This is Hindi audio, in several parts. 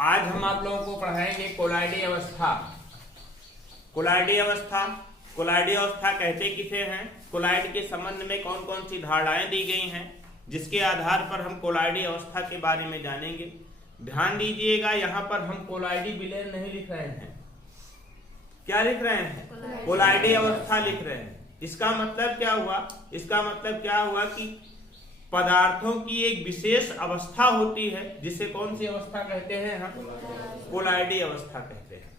आज हम आप लोगों को पढ़ाएंगे कोलाइडी अवस्था। कोलाइडी अवस्था, कोलाइडी अवस्था कहते किसे हैं? कोलाइड के संबंध में कौन कौन सी धारणाएं दी गई हैं जिसके आधार पर हम कोलाइडी अवस्था के बारे में जानेंगे। ध्यान दीजिएगा, यहाँ पर हम कोलाइडी विलयन नहीं लिख रहे हैं। क्या लिख रहे हैं? कोलाइडी अवस्था लिख रहे हैं। इसका मतलब क्या हुआ? इसका मतलब क्या हुआ कि पदार्थों की एक विशेष अवस्था होती है जिसे कौन सी अवस्था कहते हैं? हम कोलाइडी अवस्था कहते हैं।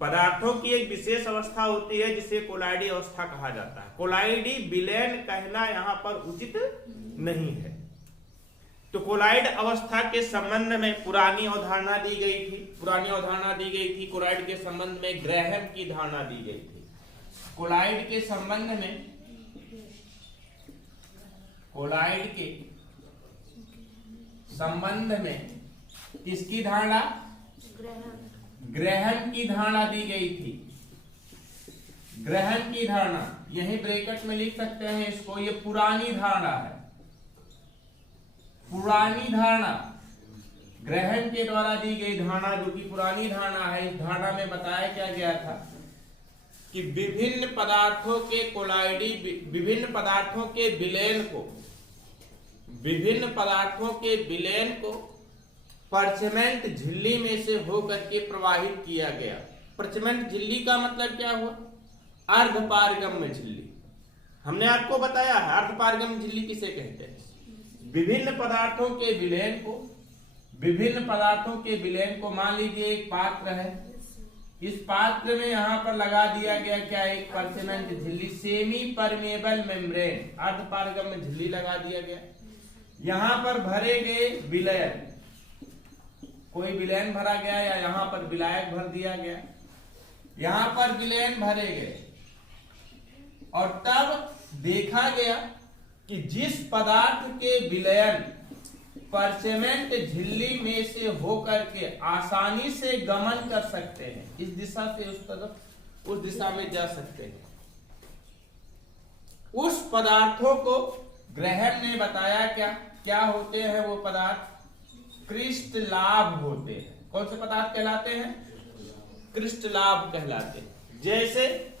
पदार्थों की एक विशेष अवस्था होती है जिसे कोलाइडी अवस्था कहा जाता है। कोलाइडी विलयन कहना यहाँ पर उचित नहीं है। तो कोलाइड अवस्था के संबंध में पुरानी अवधारणा दी गई थी। कोलाइड के संबंध में ग्रैहम की धारणा दी गई थी। कोलाइड के संबंध में किसकी धारणा? ग्रैहम की धारणा दी गई थी। ग्रैहम की धारणा यही ब्रैकेट में लिख सकते हैं इसको, ये पुरानी धारणा है। पुरानी धारणा ग्रैहम के द्वारा दी गई धारणा, जो कि पुरानी धारणा है। इस धारणा में बताया क्या गया था कि विभिन्न पदार्थों के विलयन को पर्चमेंट झिल्ली में से होकर के प्रवाहित किया गया। पर्चमेंट झिल्ली का मतलब क्या हुआ? अर्धपारगम्य झिल्ली। हमने आपको बताया है अर्धपारगम्य झिल्ली किसे कहते हैं। विभिन्न पदार्थों के विलयन को मान लीजिए एक पात्र है। इस पात्र में यहाँ पर लगा दिया गया क्या? एक पर्चमेंट झिल्ली, सेमी परमेबल मेम्ब्रेन, अर्धपारगम्य झिल्ली लगा दिया गया। यहाँ पर भरे गए विलयन, कोई विलयन भरा गया या यहाँ पर विलायक भर दिया गया। यहाँ पर विलयन भरे गए और तब देखा गया कि जिस पदार्थ के विलयन पर्चमेंट झिल्ली में से होकर के आसानी से गमन कर सकते हैं, इस दिशा से उस तरफ, उस दिशा में जा सकते हैं, उस पदार्थों को ग्रैहम ने बताया क्या होते हैं वो पदार्थ? क्रिस्टलाभ होते हैं। कौन से पदार्थ कहलाते हैं? क्रिस्टलाभ कहलाते हैं। जैसे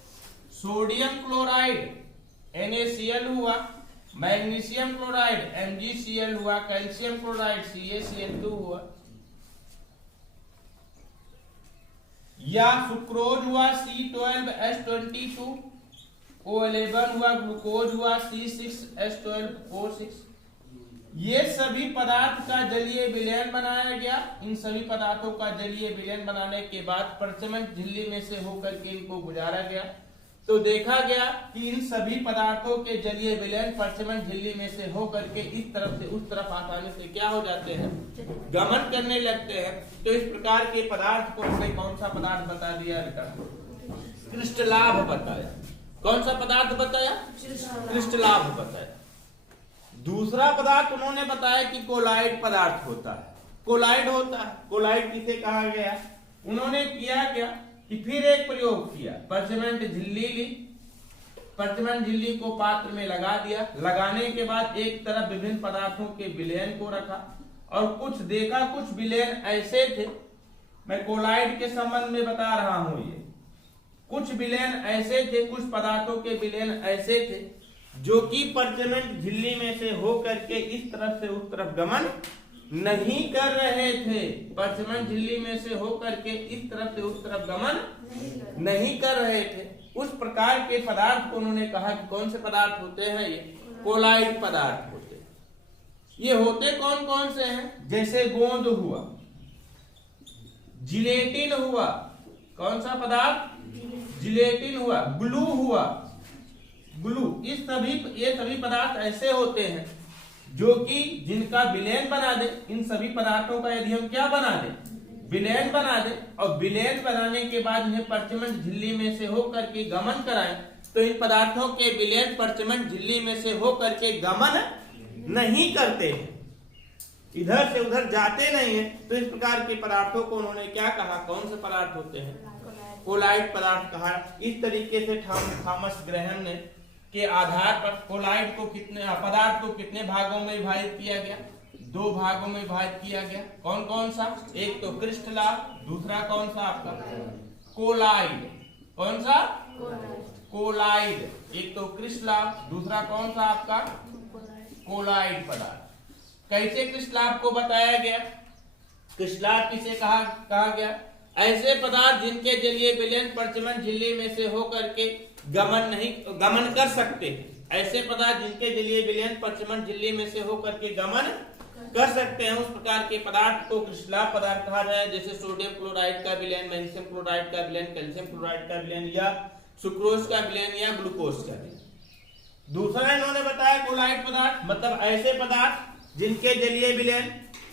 सोडियम क्लोराइड NaCl हुआ, मैग्नीशियम क्लोराइड MgCl हुआ, कैल्शियम क्लोराइड CaCl2 हुआ, या सुक्रोज हुआ C12H22, O11 हुआ, ग्लूकोज हुआ C6H12O6। ये सभी पदार्थ का जलीय विलयन बनाया गया। इन सभी पदार्थों का जलीय विलयन बनाने के बाद पर्चमेंट झिल्ली में से होकर के इनको गुजारा गया। तो देखा गया कि इन सभी पदार्थों के जलीय विलयन पर्चमेंट झिल्ली में से होकर के इस तरफ से उस तरफ आसानी से क्या हो जाते हैं? गमन करने लगते हैं। तो इस प्रकार के पदार्थ को हमने कौन सा पदार्थ बता दिया? क्रिस्टलाभ बताया। कौन सा पदार्थ बताया? क्रिस्टलाभ बताया। दूसरा पदार्थ उन्होंने बताया कि कोलाइड पदार्थ होता है। कोलाइड किसे कहा गया? उन्होंने किया क्या कि फिर एक प्रयोग किया। पर्चमेंट झिल्ली ली, पर्चमेंट झिल्ली को पात्र में लगा दिया। लगाने के बाद एक तरफ विभिन्न पदार्थों के विलयन को रखा और कुछ देखा, कुछ विलयन ऐसे थे, मैं कोलाइड के संबंध में बता रहा हूं, ये कुछ विलयन ऐसे थे, कुछ पदार्थों के विलयन ऐसे थे जो कि पर्चमेंट झिल्ली में से होकर के इस तरफ से उस तरफ गमन नहीं कर रहे थे। पर्चमेंट झिल्ली में से होकर के इस तरफ से उस तरफ गमन नहीं कर रहे थे। उस प्रकार के पदार्थ को उन्होंने कहा कि कौन से पदार्थ होते हैं? ये कोलाइड पदार्थ होते हैं। ये होते कौन कौन से हैं? जैसे गोंद हुआ, जिलेटिन हुआ। कौन सा पदार्थ? जिलेटिन हुआ, ग्लू हुआ, ये सभी पदार्थ ऐसे होते हैं जो कि जिनका विलयन बना दे। इन सभी पदार्थों का यदि हम क्या बना दे? विलयन बना दे, और विलयन बनाने के बाद इन्हें पर्चमेंट झिल्ली में से होकर के गमन कराएं, तो इन पदार्थों के विलयन पर्चमेंट झिल्ली में से होकर के गमन नहीं करते हैं, इधर से उधर जाते नहीं है। तो इस प्रकार के पदार्थों को उन्होंने क्या कहा? कौन से पदार्थ होते हैं? कोलाइड पदार्थ कहा। इस तरीके से थॉमस ग्रैहम ने के आधार पर कोलाइड को पदार्थ को कितने भागों में विभाजित किया गया? दो भागों में विभाजित किया गया। कौन कौन सा? एक तो क्रिस्टलाभ, दूसरा कौन सा आपका? कोलाइड। कौन सा? कोलाइड। एक तो क्रिस्टलाभ, दूसरा कौन सा आपका? कोलाइड पदार्थ। कैसे क्रिस्टलाभ को बताया गया? क्रिस्टलाभ किसे कहा गया? ऐसे पदार्थ जिनके जलीय विलयन परचमन झिल्ली में से होकर के गमन कर सकते हैं। ऐसे पदार्थ जिनके जलीय विलयन परचमन झिल्ली में से होकर के गमन कर सकते हैं, उस प्रकार के पदार्थ को क्रिस्टलाभ पदार्थ कहा जाए। जैसे सोडियम क्लोराइड का विलयन, मैग्नीशियम क्लोराइड का विलयन, कैल्शियम क्लोराइड का विलयन, या सुक्रोज का विलयन, या ग्लूकोज का विलयन। दूसरा इन्होंने बताया कोलाइड पदार्थ, मतलब ऐसे पदार्थ जिनके जलीय विलयन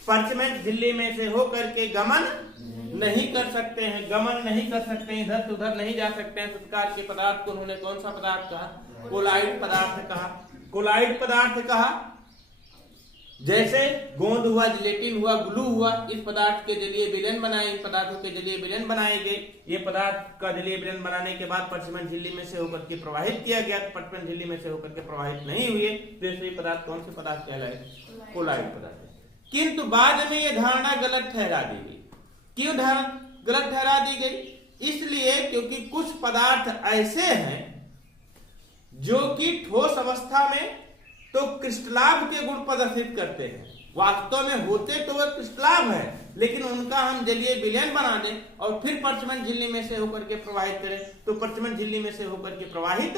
परचमन झिल्ली में से होकर के गमन नहीं कर सकते हैं, इधर से उधर नहीं जा सकते हैं। इस प्रकार के पदार्थ को उन्होंने कौन सा पदार्थ कहा? कोलाइड पदार्थ कहा। कोलाइड पदार्थ कहा जैसे गोंद हुआ, जिलेटिन हुआ, ग्लू हुआ, इस पदार्थ के जलीय विलयन बनाए, इन पदार्थों के जलीय विलयन बनाए गए। ये पदार्थ का जलीय विलयन बनाने के बाद परचमन झिल्ली में से होकर के प्रवाहित किया गया। परचमन झिल्ली में से होकर के प्रवाहित नहीं हुए तो ये पदार्थ कौन से पदार्थ कहलाए? कोलाइड पदार्थ। किंतु बाद में यह धारणा गलत ठहरा दी गई। क्यों गलत ठहरा दी गई? इसलिए क्योंकि कुछ पदार्थ ऐसे हैं जो कि ठोस अवस्था में तो क्रिस्टलाभ के गुण प्रदर्शित करते हैं, वास्तव में होते तो वह क्रिस्टलाभ है, लेकिन उनका हम जलीय विलयन बना दें और फिर परचमन झिल्ली में से होकर के प्रवाहित करें तो परचमन झिल्ली में से होकर के प्रवाहित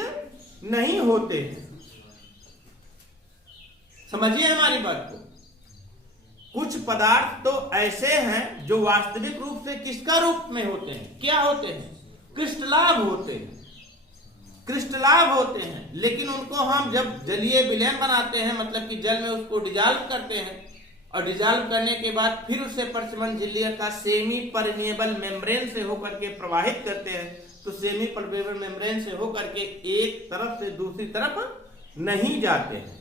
नहीं होते हैं। समझिए हमारी बात को। कुछ पदार्थ तो ऐसे हैं जो वास्तविक रूप से किसका रूप में होते हैं? क्या होते हैं? क्रिस्टलाभ होते हैं, क्रिस्टलाभ होते हैं। लेकिन उनको हम जब जलीय विलयन बनाते हैं, मतलब कि जल में उसको डिजॉल्व करते हैं और डिजॉल्व करने के बाद फिर उसे परचमन झिल्ली अर्थात सेमी परमिएबल मेम्ब्रेन से होकर के प्रवाहित करते हैं, तो सेमी परमिएबल मेम्ब्रेन से होकर के एक तरफ से दूसरी तरफ नहीं जाते हैं,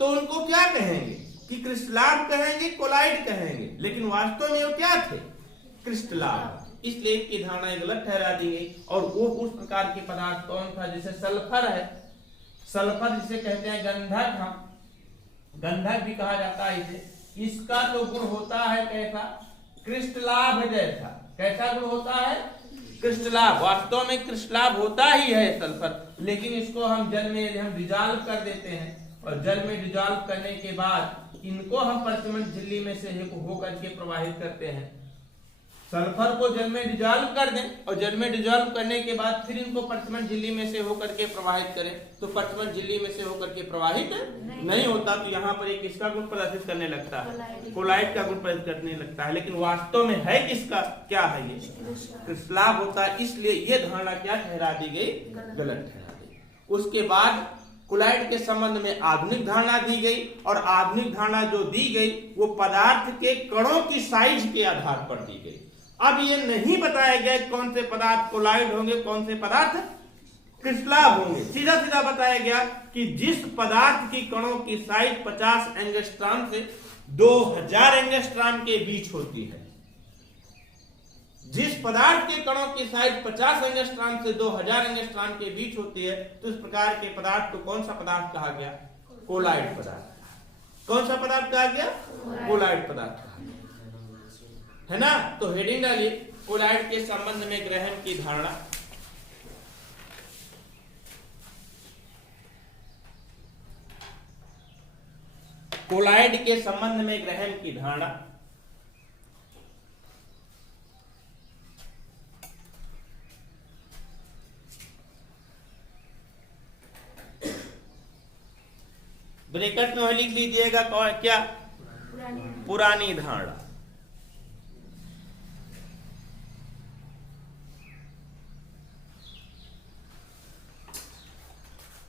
तो उनको क्या कहेंगे? कि क्रिस्टलाभ कहेंगे, कोलाइड कहेंगे, लेकिन वास्तव में वो क्या थे? क्रिस्टलाभ। इसलिए की धारणा गलत ठहरा दी गई। और वो उस प्रकार के पदार्थ कौन था? जैसे सल्फर है, सल्फर जिसे कहते हैं गंधक, हम गंधक भी कहा जाता है इसे। इसका तो गुण होता है कैसा? क्रिस्टलाभ जैसा। कैसा गुण होता है? क्रिस्टलाभ। वास्तव में क्रिस्टलाभ होता ही है सल्फर, लेकिन इसको हम जल में हम डिजॉल्व कर देते हैं और जल में डिजॉल्व करने के बाद इनको हम परचमन झिल्ली में से होकर के प्रवाहित करते हैं। सल्फर को जल में डिजॉल्व कर दें और जल में डिजॉल्व करने के बाद फिर इनको परचमन झिल्ली में से होकर के प्रवाहित करें तो परचमन झिल्ली में से होकर के प्रवाहित नहीं होता। तो यहाँ पर एक किसका गुण प्रदर्शित करने लगता है? कोलाइड का गुण प्रदर्शित करने लगता है, लेकिन वास्तव में है किसका? क्या है? ये क्रिस्टलाभ होता है। इसलिए ये धारणा क्या ठहरा दी गई? गलत ठहरा दी। उसके बाद कोलाइड के संबंध में आधुनिक धारणा दी गई, और आधुनिक धारणा जो दी गई वो पदार्थ के कणों की साइज के आधार पर दी गई। अब ये नहीं बताया गया कौन से पदार्थ कोलाइड होंगे, कौन से पदार्थ क्रिस्टलाभ होंगे। सीधा सीधा बताया गया कि जिस पदार्थ की कणों की साइज 50 एंगस्ट्रॉम से 2000 एंगस्ट्रॉम के बीच होती है, जिस पदार्थ के कणों की साइज 50 एंगस्ट्रॉम से 2000 एंगस्ट्रॉम के बीच होती है, तो इस प्रकार के पदार्थ को कौन सा पदार्थ कहा गया? कोलाइड पदार्थ। कौन सा पदार्थ कहा गया? कोलाइड पदार्थ कहा गया, है ना। तो हेडिंग डालिए, कोलाइड के संबंध में ग्रहण की धारणा। कोलाइड के संबंध में ग्रहण की धारणा। ब्रैकेट में लिख लीजिएगा क्या? पुरानी धारणा।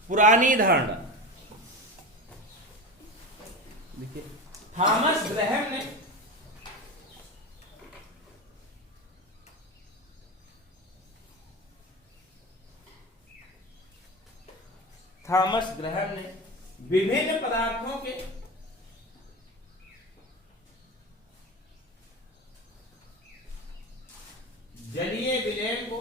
पुरानी धारणा। देखिए थॉमस ग्रैहम ने विभिन्न पदार्थों के जलीय विलयन को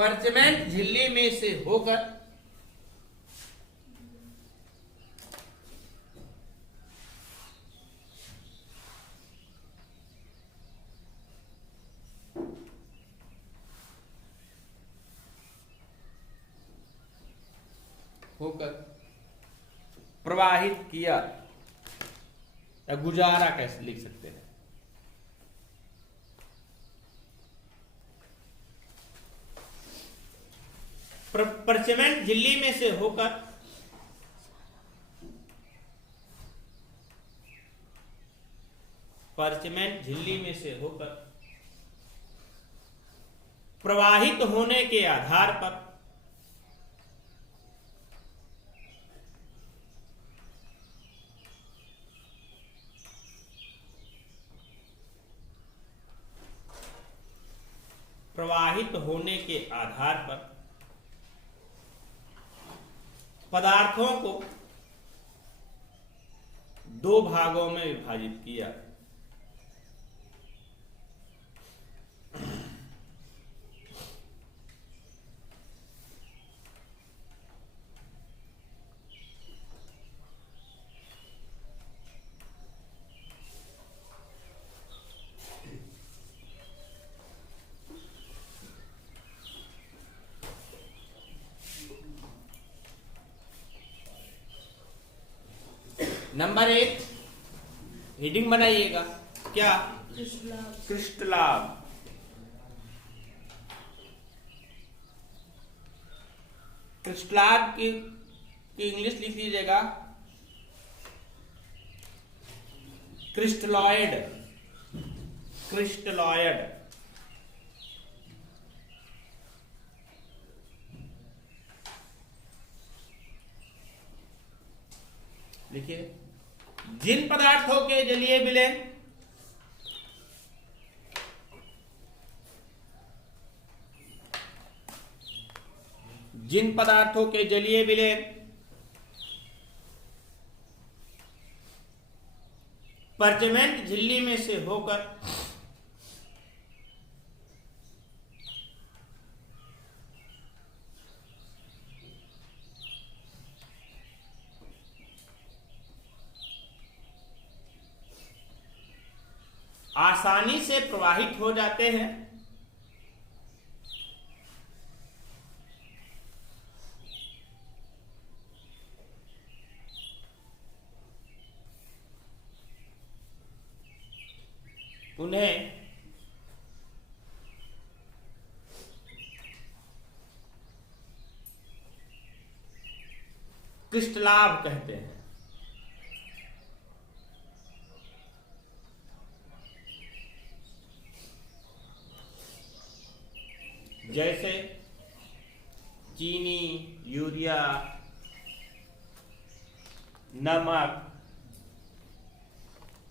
परचमेंट झिल्ली में से होकर प्रवाहित किया, या गुजारा कैसे लिख सकते हैं। परचमेंट झिल्ली में से होकर परचमेंट झिल्ली में से होकर प्रवाहित होने के आधार पर पदार्थों को दो भागों में विभाजित किया। नंबर 1 हेडिंग बनाइएगा, क्या? क्रिस्टलाभ। क्रिस्टलाभ की इंग्लिश लिख लीजिएगा क्रिस्टलॉयड। क्रिस्टलॉयड लिखिए। जिन पदार्थों के जलीय विलयन परचमेंट झिल्ली में से होकर आसानी से प्रवाहित हो जाते हैं, उन्हें क्रिस्टलाभ कहते हैं। जैसे चीनी, यूरिया, नमक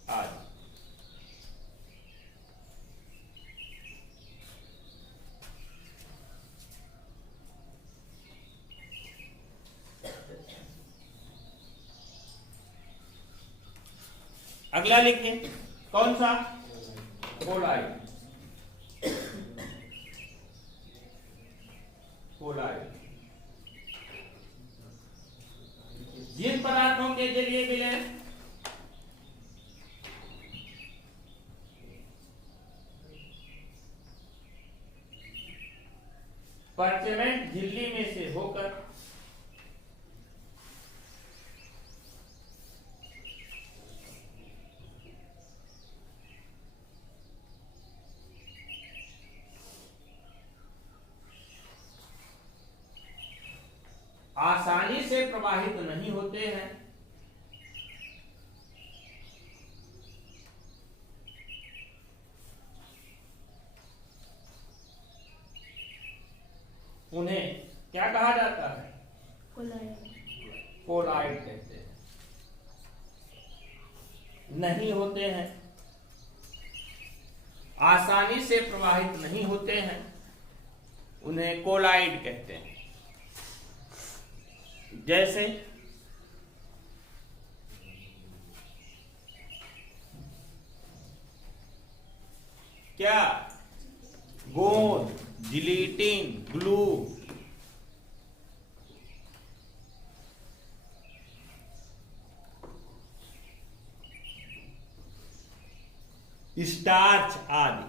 आदि। अगला लिखें, कौन सा? कोलाइड। जिन पदार्थों के जलीय विलयन परचमेंट झिल्ली में से होकर आसानी से प्रवाहित नहीं होते हैं, उन्हें क्या कहा जाता है? कोलाइड कहते हैं। नहीं होते हैं, आसानी से प्रवाहित नहीं होते हैं, उन्हें कोलाइड कहते हैं। जैसे क्या? गोंद, जिलेटिन, ग्लू, स्टार्च आदि।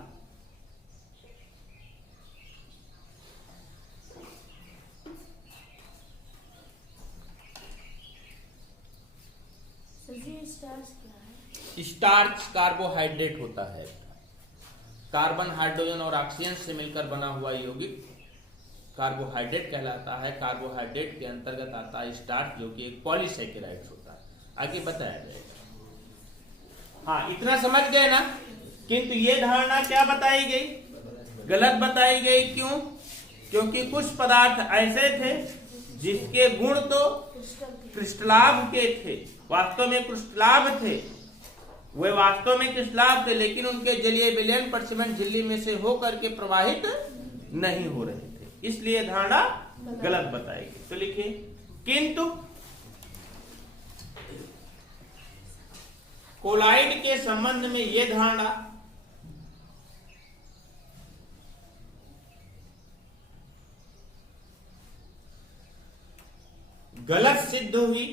स्टार्च कार्बोहाइड्रेट होता है, कार्बन, हाइड्रोजन और ऑक्सीजन से मिलकर बना हुआ यौगिक कार्बोहाइड्रेट कहलाता है। कार्बोहाइड्रेट के अंतर्गत आता है स्टार्च, जो कि एक पॉलीसैकेराइड होता है। आगे बताया जाएगा। हाँ, इतना समझ गए ना। किंतु ये धारणा क्या बताई गई? गलत बताई गई। क्यों? क्योंकि कुछ पदार्थ ऐसे थे जिसके गुण तो क्रिस्टलाभ के थे, वास्तव में क्रिस्टलाभ थे, वे वास्तव में क्रिस्टलाभ थे, लेकिन उनके जलीय विलयन परसिमेंट झिल्ली में से होकर के प्रवाहित नहीं हो रहे थे, इसलिए धारणा गलत बताई गई। तो लिखिए, किंतु कोलाइड के संबंध में यह धारणा गलत सिद्ध हुई,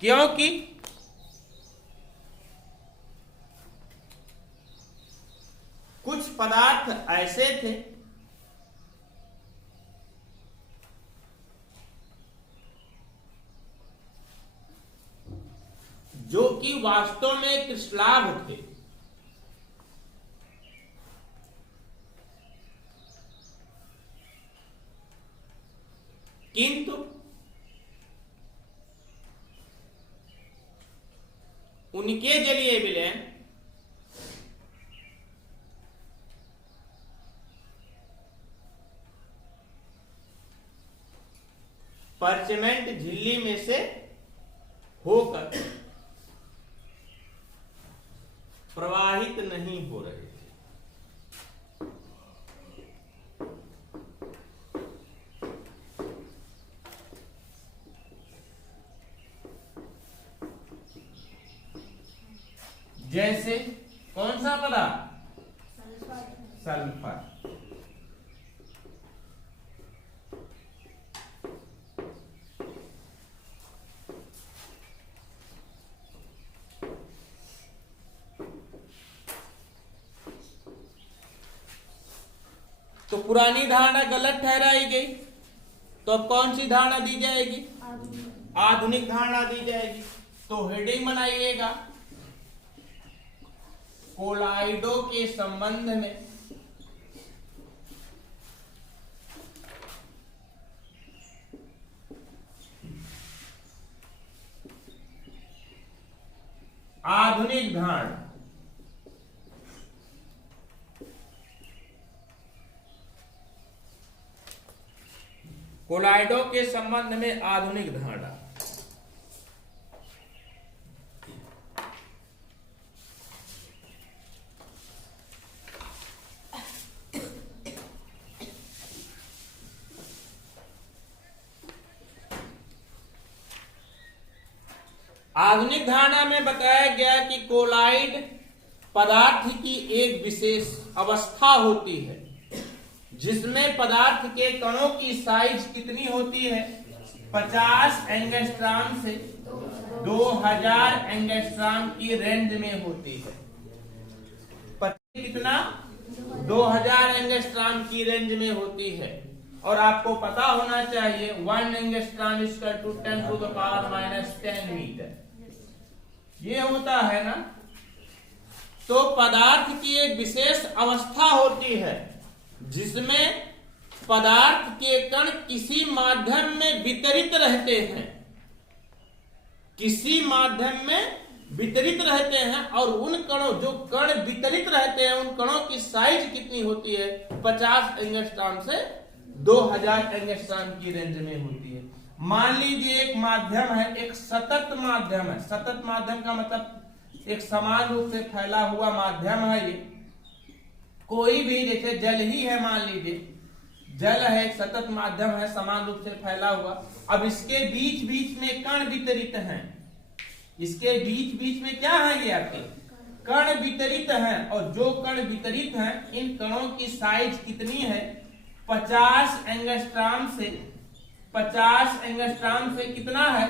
क्योंकि कुछ पदार्थ ऐसे थे जो कि वास्तव में क्रिस्टलाभ थे, किंतु उनके जलीय विलयन परसिमेंट झिल्ली में से होकर प्रवाहित नहीं हो रहे थे। जैसे कौन सा पदार्थ? सल्फर। तो पुरानी धारणा गलत ठहराई गई, तो अब कौन सी धारणा दी जाएगी? आधुनिक धारणा दी जाएगी। तो हेडिंग बनाइएगा, कोलाइडो के संबंध में आधुनिक धारणा। कोलाइडो के संबंध में आधुनिक धारणा। आधुनिक धारणा में बताया गया कि कोलाइड पदार्थ की एक विशेष अवस्था होती है जिसमें पदार्थ के कणों की साइज कितनी होती है? 50 एंगस्ट्रॉम से 2000 एंगस्ट्रॉम की रेंज में होती है। कितना? 2000 एंगस्ट्रॉम की रेंज में होती है। और आपको पता होना चाहिए 1 एंगस्ट्रॉम इक्वल टू 10⁻⁻10 मीटर, ये होता है ना। तो पदार्थ की एक विशेष अवस्था होती है जिसमें पदार्थ के कण किसी माध्यम में वितरित रहते हैं, किसी माध्यम में वितरित रहते हैं, और उन कणों, जो कण वितरित रहते हैं, उन कणों की साइज कितनी होती है? 50 एंगस्ट्रॉम से 2000 एंगस्ट्रॉम की रेंज में होती है। मान लीजिए एक माध्यम है, एक सतत माध्यम है। सतत माध्यम का मतलब एक समान रूप से फैला हुआ माध्यम है। ये कोई भी, जैसे जल ही है, मान लीजिए जल है, एक सतत माध्यम है, समान रूप से फैला हुआ। अब इसके बीच बीच में कण वितरित हैं, इसके बीच बीच में क्या है, ये आपके कण वितरित हैं। और जो कण वितरित हैं, इन कणों की साइज कितनी है, 50 एंगस्ट्रॉम से, 50 एंगस्ट्रॉम से कितना है,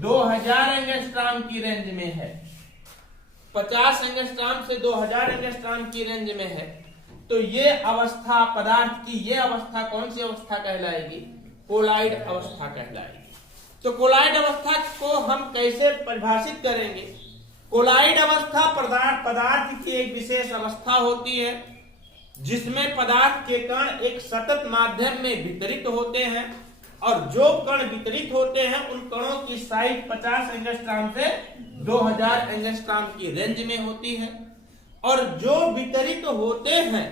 2000 एंगस्ट्रॉम की रेंज में है। 50 एंगस्ट्रॉम से 2000 एंगस्ट्रॉम की रेंज में है। तो ये अवस्था, पदार्थ की ये अवस्था कौन सी अवस्था कहलाएगी, कोलाइड अवस्था कहलाएगी। तो कोलाइड अवस्था को हम कैसे परिभाषित करेंगे? कोलाइड अवस्था पदार्थ की एक विशेष अवस्था होती है जिसमें पदार्थ के कण एक सतत माध्यम में वितरित होते हैं, और जो कण वितरित होते हैं उन कणों की साइज 50 एंगस्ट्रॉम से 2000 एंगस्ट्रॉम की रेंज में होती है। और जो वितरित होते हैं,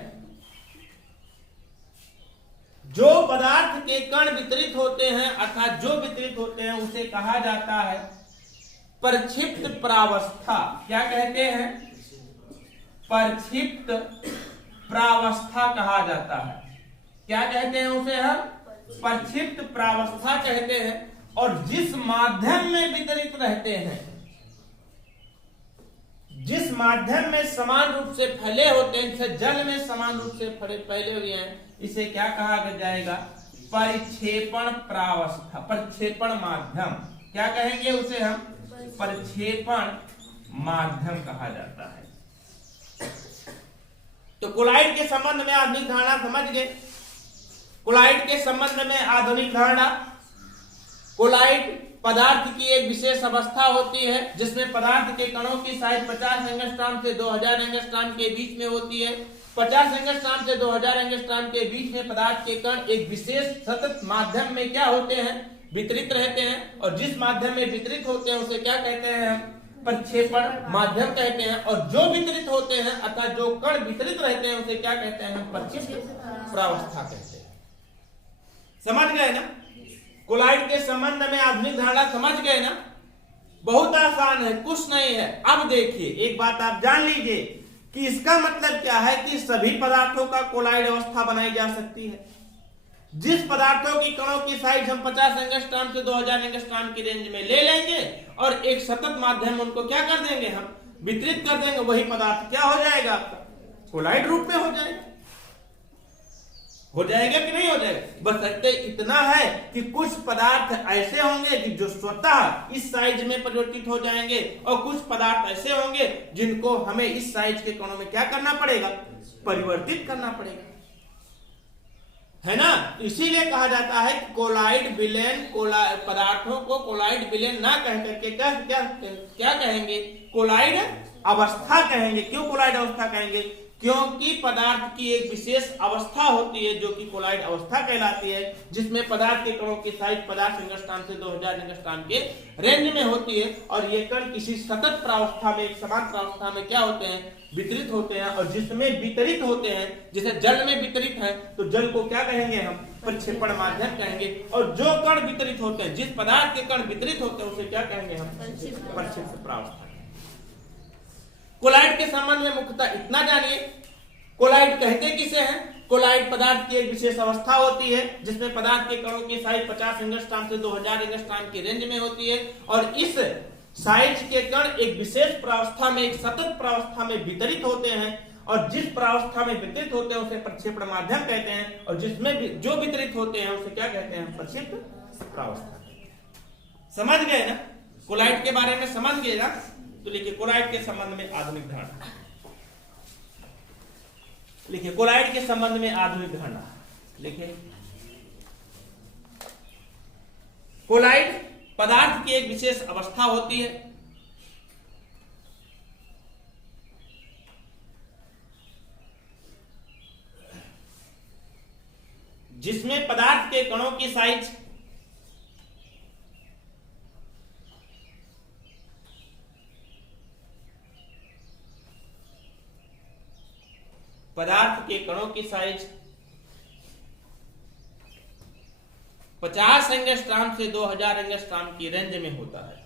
जो पदार्थ के कण वितरित होते हैं अर्थात जो वितरित होते हैं, उसे कहा जाता है प्रक्षिप्त प्रावस्था। क्या कहते हैं, प्रक्षिप्त प्रावस्था कहा जाता है। क्या कहते हैं उसे हम, प्रक्षिप्त प्रावस्था कहते हैं। और जिस माध्यम में वितरित रहते हैं, जिस माध्यम में समान रूप से फैले होते हैं, जैसे जल में समान रूप से फैले हुए हैं, इसे क्या कहा जाएगा, परिक्षेपण प्रावस्था, प्रक्षेपण माध्यम। क्या कहेंगे उसे हम, प्रक्षेपण माध्यम कहा जाता है। तो कोलाइड के संबंध में आधुनिक धारणा समझ गए। कोलाइड के संबंध में आधुनिक धारणा, कोलाइड पदार्थ की एक विशेष अवस्था होती है जिसमें पदार्थ के कणों की साइज 50 एंगस्ट्रॉम से 2000 एंगस्ट्रॉम के बीच में होती है। 50 एंगस्ट्रॉम से 2000 एंगस्ट्रॉम के बीच में पदार्थ के कण एक विशेष सतत माध्यम में क्या होते हैं, वितरित रहते हैं। और जिस माध्यम में वितरित होते हैं उसे क्या कहते हैं हम, प्रक्षेपण माध्यम कहते हैं। और जो वितरित होते हैं अर्थात जो कण वितरित रहते हैं उसे क्या कहते हैं, हम प्रक्षिप्त प्रावस्था कहते हैं। समझ गए ना, कोलाइड के संबंध में आधुनिक धारणा समझ गए ना। बहुत आसान है, कुछ नहीं है। अब देखिए एक बात आप जान लीजिए कि इसका मतलब क्या है कि सभी पदार्थों का कोलाइड अवस्था बनाई जा सकती है। जिस पदार्थों की कणों की साइज हम 50 एंगस्ट्रॉम से 2000 एंगस्ट्रॉम की रेंज में ले लेंगे और एक सतत माध्यम उनको क्या कर देंगे, हम वितरित कर देंगे, वही पदार्थ क्या हो जाएगा, आपका कोलाइड रूप में हो जाएगा। हो जाएगा कि नहीं हो जाएगा? बस इतना है कि कुछ पदार्थ ऐसे होंगे कि जो स्वतः इस साइज में परिवर्तित हो जाएंगे, और कुछ पदार्थ ऐसे होंगे जिनको हमें इस साइज के कणों में क्या करना पड़ेगा, परिवर्तित करना पड़ेगा, है ना। इसीलिए कहा जाता है कि कोलाइड विलेन, पदार्थों को कोलाइड विलेन ना कह करके क्या कहेंगे, कोलाइड अवस्था कहेंगे। क्यों कोलाइड अवस्था कहेंगे? क्योंकि पदार्थ की एक विशेष अवस्था होती है जो कि कोलाइड अवस्था कहलाती है, जिसमें पदार्थ के कणों की साइज 50 एंगस्ट्रॉम से 2000 एंगस्ट्रॉम के रेंज में होती है। और ये कण किसी सतत प्रावस्था में, एक समान प्रावस्था में क्या होते हैं, वितरित होते हैं। और जिसमें वितरित होते हैं, जैसे जल में वितरित है तो जल को क्या कहेंगे हम, प्रक्षेपण माध्यम कहेंगे। और जो कण वितरित होते हैं, जिस पदार्थ के कण वितरित होते हैं उसे क्या कहेंगे हम, प्रक्षेप्त प्रावस्था। कोलाइड के संबंध में मुख्यतः इतना जानिए, कोलाइड कहते किसे हैं? कोलाइड पदार्थ की एक विशेष अवस्था होती है जिसमें पदार्थ के कणों की साइज 50 एंगस्ट्रॉम से 2000 एंगस्ट्रॉम की रेंज में होती है। और इस साइज के कण एक विशेष प्रावस्था में, एक सतत प्रावस्था में वितरित होते हैं। और जिस प्रावस्था में वितरित होते हैं उसे प्रक्षेपण माध्यम कहते हैं। और जिसमें जो वितरित होते हैं उसे क्या कहते हैं, प्रक्षिप्त प्रावस्था। समझ गए ना, कोलाइड के बारे में समझ गए ना। तो लिखिए कोलाइड के संबंध में आधुनिक धारणा, लिखिए कोलाइड के संबंध में आधुनिक धारणा लिखिए। कोलाइड पदार्थ की एक विशेष अवस्था होती है जिसमें पदार्थ के कणों की साइज पदार्थ के कणों की साइज 50 एंगस्ट्रॉम से 2000 एंगस्ट्रॉम की रेंज में होता है।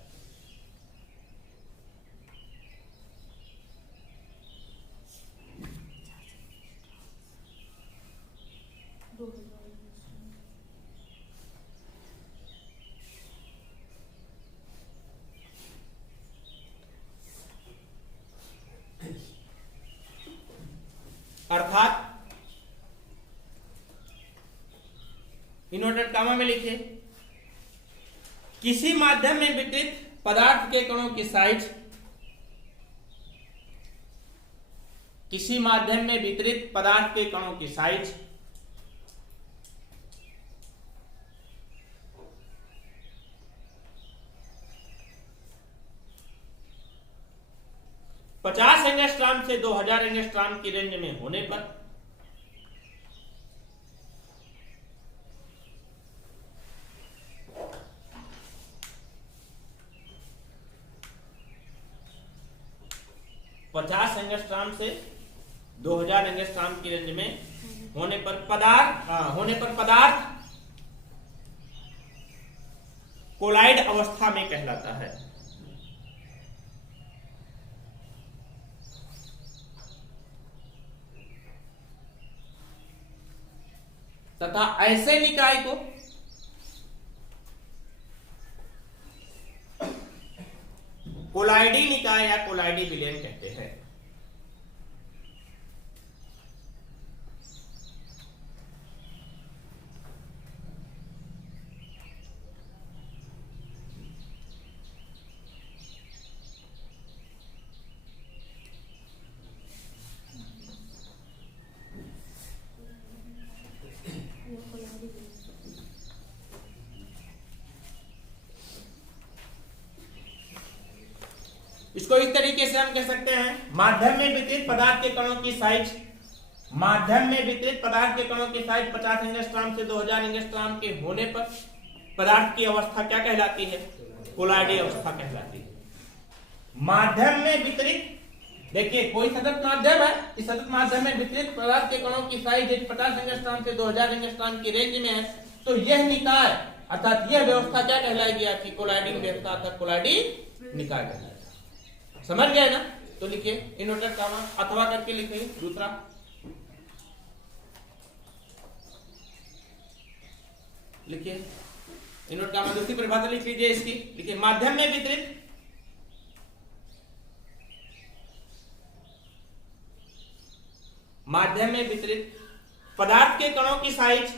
में लिखिए, किसी माध्यम में वितरित पदार्थ के कणों की साइज, किसी माध्यम में वितरित पदार्थ के कणों की साइज 50 एंगस्ट्रॉम से 2000 एंगस्ट्रॉम की रेंज में होने पर एंगस्ट्रॉम से 2000 एंगस्ट्रॉम की रेंज में होने पर पदार्थ कोलाइड अवस्था में कहलाता है। तथा ऐसे निकाय को कोलाइडी निकाय या कोलाइडी विलयन कहते हैं। इसको इस तरीके से हम कह सकते हैं, माध्यम में वितरित पदार्थ के कणों की साइज, माध्यम में वितरित पदार्थ के कणों की साइज 50 एंगस्ट्रॉम से 2000 एंगस्ट्रॉम के होने पर पदार्थ की अवस्था क्या कहलाती है? कोलाइडी अवस्था कहलाती है। माध्यम में वितरित, देखिए कोई सतत माध्यम है, इस सतत माध्यम में वितरित पदार्थ के कणों की साइज 50 एंगस्ट्रॉम से 2000 एंगस्ट्रॉम की रेंज में है, तो यह निकाय अर्थात यह व्यवस्था क्या कहलाएगी? आपकी कोलाइडी व्यवस्था अर्थात कोलाइडी निकाय कहलाएगी। समझ गए ना? तो लिखिए इन्वर्टेड कॉमा अथवा करके लिखिए। दूसरा लिखिए इन्वर्टेड कॉमा, दूसरी परिभाषा लिख लीजिए इसकी। लिखिए माध्यम में वितरित पदार्थ के कणों की साइज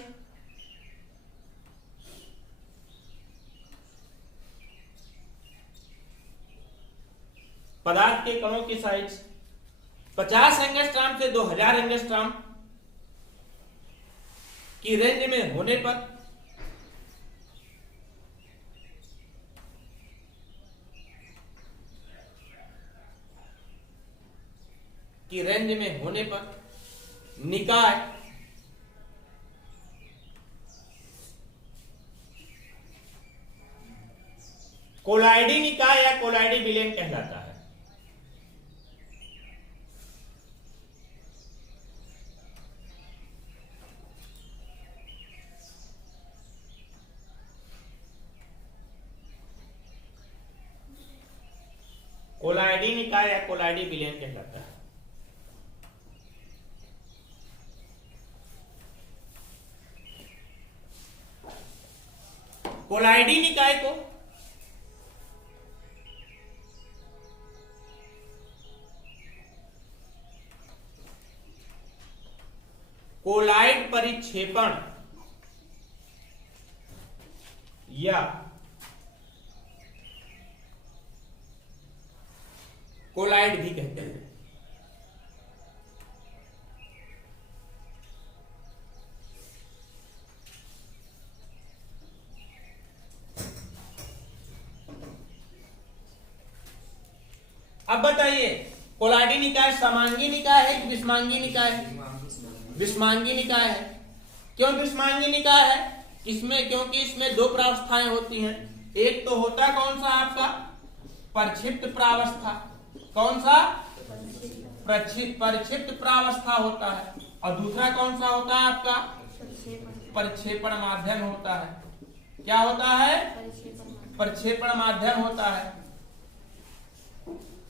पदार्थ के कणों की साइज 50 एंगस्ट्रॉम से 2000 एंगस्ट्रॉम की रेंज में होने पर निकाय कोलाइडी निकाय या कोलाइडी विलयन कहलाता है। कोलाइडी निकाय या कोलाइडी विलयन कहलाता है। कोलाइडी निकाय को कोलाइड परिक्षेपण या कोलाइड भी कहते हैं। अब बताइए कोलाइडी निकाय समांगी निकाय है कि विषमांगी निकाय है? विषमांगी निकाय है। क्यों विषमांगी निकाय है? इसमें क्योंकि इसमें दो प्रावस्थाएं होती हैं। एक तो होता कौन सा आपका परिक्षिप्त प्रावस्था, कौन सा परिक्षिप्त प्रावस्था होता है, और दूसरा कौन सा होता है आपका परिक्षेपण माध्यम होता है। क्या होता है? परिक्षेपण माध्यम होता है।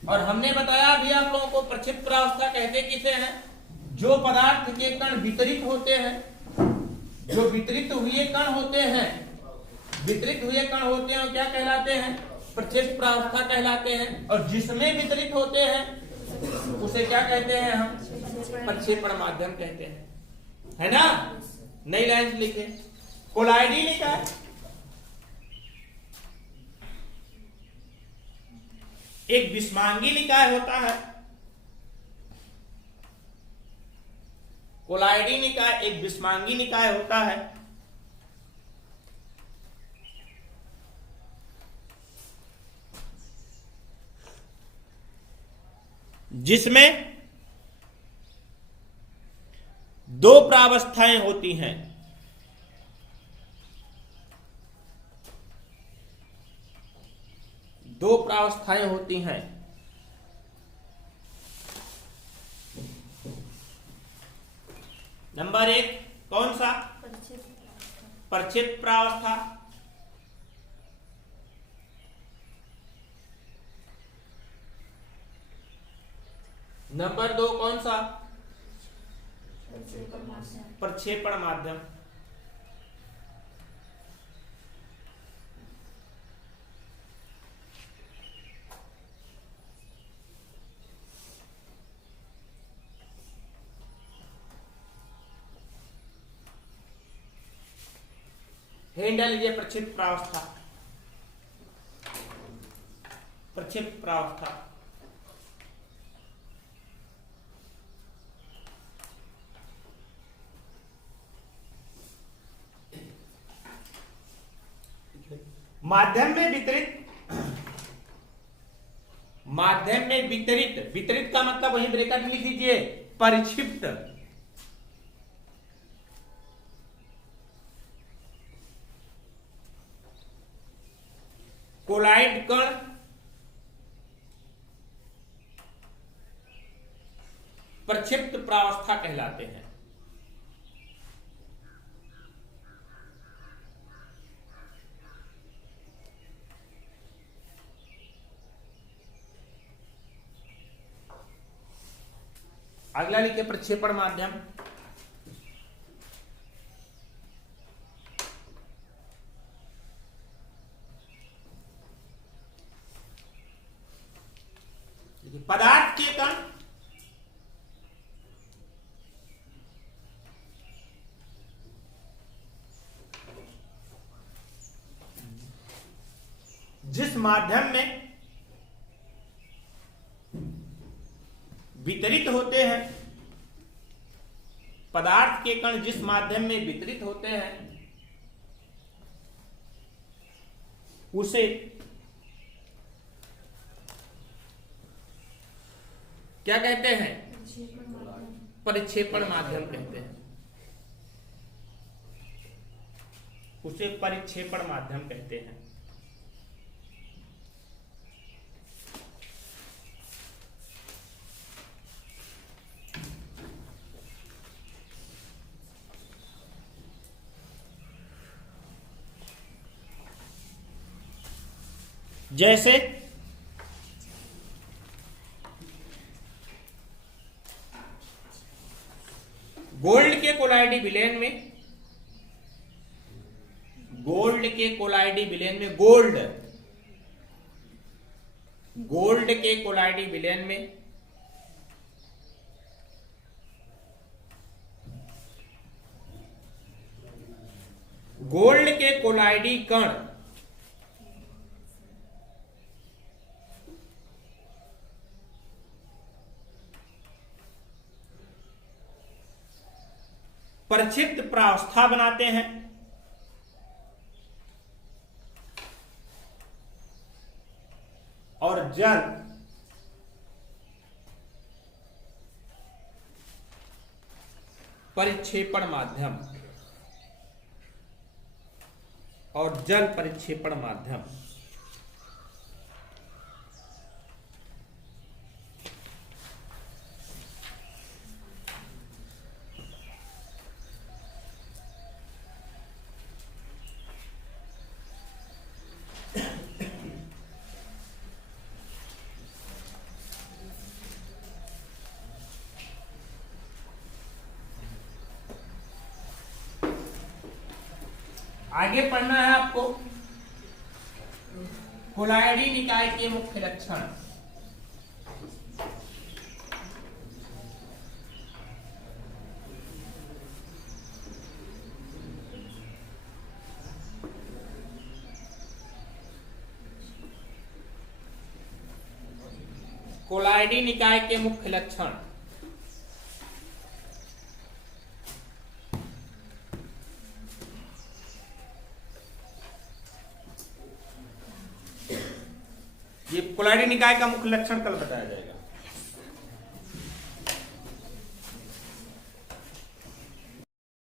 और हमने बताया अभी आप लोगों को प्रक्षिप्त प्रावस्था कहते किसे हैं? जो पदार्थ के कण वितरित होते हैं, जो वितरित हुए कण होते हैं, वितरित हुए कण होते हैं क्या कहलाते हैं? प्रक्षेप्त प्रावस्था कहलाते हैं। और जिसमें वितरित होते हैं उसे क्या कहते हैं? हम प्रक्षेपण माध्यम कहते हैं, है ना? नई लाइन लिखे कोलाइडी निकाय एक विषमांगी निकाय होता है। कोलाइडी निकाय एक विषमांगी निकाय होता है जिसमें दो प्रावस्थाएं होती हैं। दो प्रावस्थाएं होती हैं। नंबर 1 कौन सा? प्रक्षेप प्रावस्था। नंबर 2 कौन सा? प्रक्षेपण माध्यम। हेड डाल लीजिए प्रक्षेप प्रावस्था। प्रक्षेप प्रावस्था माध्यम में वितरित। माध्यम में वितरित, वितरित का मतलब वही ब्रैकेट में लिख दीजिए परिक्षिप्त। कोलाइड कण प्रक्षिप्त प्रावस्था कहलाते हैं। अगला लिखिए प्रक्षेपण माध्यम। पदार्थ के कण जिस माध्यम में वितरित होते हैं, पदार्थ के कण जिस माध्यम में वितरित होते हैं उसे क्या कहते हैं? परिक्षेपण माध्यम कहते हैं। उसे परिक्षेपण माध्यम कहते हैं। जैसे गोल्ड के कोलाइडी विलयन में, गोल्ड के कोलाइडी विलयन में, गोल्ड के कोलाइडी विलयन में गोल्ड के कोलाइडी कण प्रक्षिप्त प्रावस्था बनाते हैं और जल परिक्षेपण माध्यम और जल परिक्षेपण माध्यम। आगे पढ़ना है आपको कोलाइडी निकाय के मुख्य लक्षण। कोलाइडी निकाय के मुख्य लक्षण। ये कोलाइडी निकाय का मुख्य लक्षण कल बताया जाएगा।